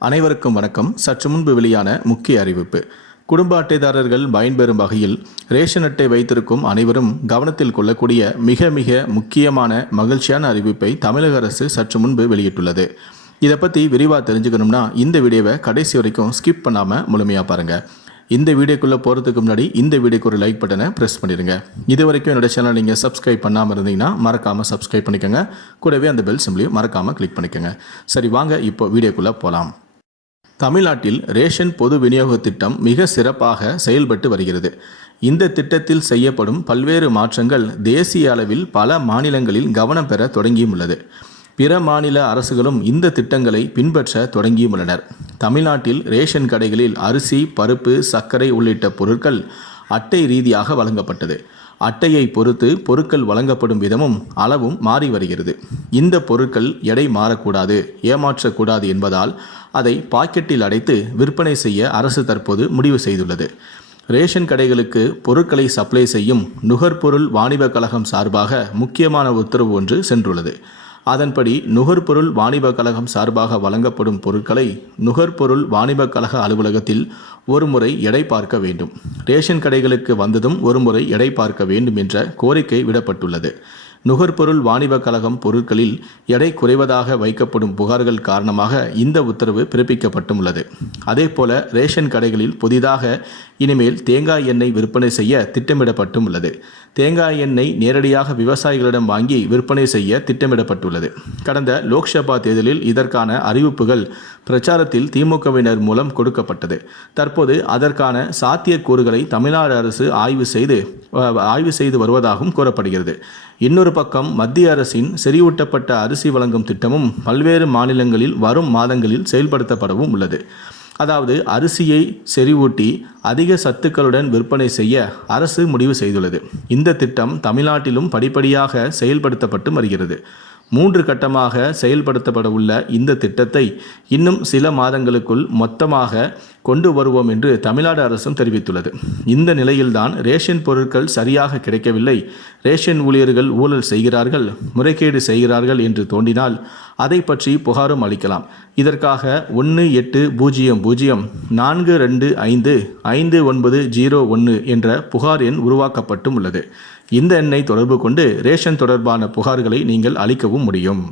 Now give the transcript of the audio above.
அனைவருக்கும் வணக்கம். சற்று முன்பு வெளியான முக்கிய அறிவிப்பு. குடும்ப அட்டைதாரர்கள் பயன்பெறும் வகையில் ரேஷன் அட்டை வைத்திருக்கும் அனைவரும் கவனத்தில் கொள்ளக்கூடிய மிக மிக முக்கியமான மகிழ்ச்சியான அறிவிப்பை தமிழக அரசு சற்று முன்பு வெளியிட்டுள்ளது. இதை பற்றி விரிவாக தெரிஞ்சுக்கணும்னா இந்த வீடியோவை கடைசி வரைக்கும் ஸ்கிப் பண்ணாமல் முழுமையாக பாருங்கள். இந்த வீடியோக்குள்ளே போகிறதுக்கு முன்னாடி இந்த வீடியோக்கு ஒரு லைக் பட்டனை ப்ரெஸ் பண்ணிடுங்க. இது வரைக்கும் என்னோட சேனல் நீங்கள் சப்ஸ்கிரைப் பண்ணாமல் இருந்தீங்கன்னா மறக்காமல் சப்ஸ்கிரைப் பண்ணிக்கோங்க. கூடவே அந்த பெல் சிம்பிளையும் மறக்காமல் கிளிக் பண்ணிக்கோங்க. சரி, வாங்க இப்போ வீடியோக்குள்ளே போகலாம். தமிழ்நாட்டில் ரேஷன் பொது விநியோக திட்டம் மிக சிறப்பாக செயல்பட்டு வருகிறது. இந்த திட்டத்தில் செய்யப்படும் பல்வேறு மாற்றங்கள் தேசிய அளவில் பல மாநிலங்களில் கவனம் பெற தொடங்கியும் உள்ளது. பிற மாநில அரசுகளும் இந்த திட்டங்களை பின்பற்ற தொடங்கியும் உள்ளனர். தமிழ்நாட்டில் ரேஷன் கடைகளில் அரிசி, பருப்பு, சர்க்கரை உள்ளிட்ட பொருட்கள் அட்டை ரீதியாக வழங்கப்பட்டது. அட்டையை பொறுத்து பொருட்கள் வழங்கப்படும் விதமும் அளவும் மாறி வருகிறது. இந்த பொருட்கள் எடை மாறக்கூடாது, ஏமாற்றக்கூடாது என்பதால் அதை பாக்கெட்டில் அடைத்து விற்பனை செய்ய அரசு தற்போது முடிவு செய்துள்ளது. ரேஷன் கடைகளுக்கு பொருட்களை சப்ளை செய்யும் நுகர்பொருள் வாணிப கழகம் சார்பாக முக்கியமான உத்தரவு ஒன்று சென்றுள்ளது. அதன்படி நுகர்பொருள் வாணிப கழகம் சார்பாக வழங்கப்படும் பொருட்களை நுகர்பொருள் வாணிப கழக அலுவலகத்தில் ஒருமுறை எடை பார்க்க வேண்டும். ரேஷன் கடைகளுக்கு வந்ததும் ஒருமுறை எடை பார்க்க வேண்டும் என்ற கோரிக்கை விடப்பட்டுள்ளது. நுகர்பொருள் வாணிப கழகம் பொருட்களில் எடை குறைவதாக வைக்கப்படும் புகார்கள் காரணமாக இந்த உத்தரவு பிறப்பிக்கப்பட்டுள்ளது. அதேபோல ரேஷன் கடைகளில் புதிதாக இனிமேல் தேங்காய் எண்ணெய் விற்பனை செய்ய திட்டமிடப்பட்டும் உள்ளது. தேங்காய் எண்ணெய் நேரடியாக விவசாயிகளிடம் வாங்கி விற்பனை செய்ய திட்டமிடப்பட்டுள்ளது. கடந்த லோக்சபா தேர்தலில் இதற்கான அறிவிப்புகள் பிரச்சாரத்தில் திமுகவினர் மூலம் கொடுக்கப்பட்டது. தற்போது அதற்கான சாத்தியக்கூறுகளை தமிழ்நாடு அரசு ஆய்வு செய்து வருவதாகவும் கூறப்படுகிறது. இன்னொரு பக்கம் மத்திய அரசின் செறிவூட்டப்பட்ட அரிசி வழங்கும் திட்டமும் பல்வேறு மாநிலங்களில் வரும் மாதங்களில் செயல்படுத்தப்படவும் உள்ளது. அதாவது அரிசியை செறிவூட்டி அதிக சத்துக்களுடன் விற்பனை செய்ய அரசு முடிவு செய்துள்ளது. இந்த திட்டம் தமிழ்நாட்டிலும் படிப்படியாக செயல்படுத்தப்பட்டு வருகிறது. 3 கட்டமாக செயல்படுத்தப்பட உள்ள இந்த திட்டத்தை இன்னும் சில மாதங்களுக்குள் மொத்தமாக கொண்டு வருவோம் என்று தமிழ்நாடு அரசும் தெரிவித்துள்ளது. இந்த நிலையில்தான் ரேஷன் பொருட்கள் சரியாக கிடைக்கவில்லை, ரேஷன் ஊழியர்கள் ஊழல் செய்கிறார்கள், முறைகேடு செய்கிறார்கள் என்று தோன்றினால் அதை பற்றி புகாரும் அளிக்கலாம். இதற்காக 180042555901 என்ற புகார் எண் உருவாக்கப்பட்டும் உள்ளது. இந்த எண்ணை தொடர்பு கொண்டு ரேஷன் தொடர்பான புகார்களை நீங்கள் அளிக்கவும் முடியும்.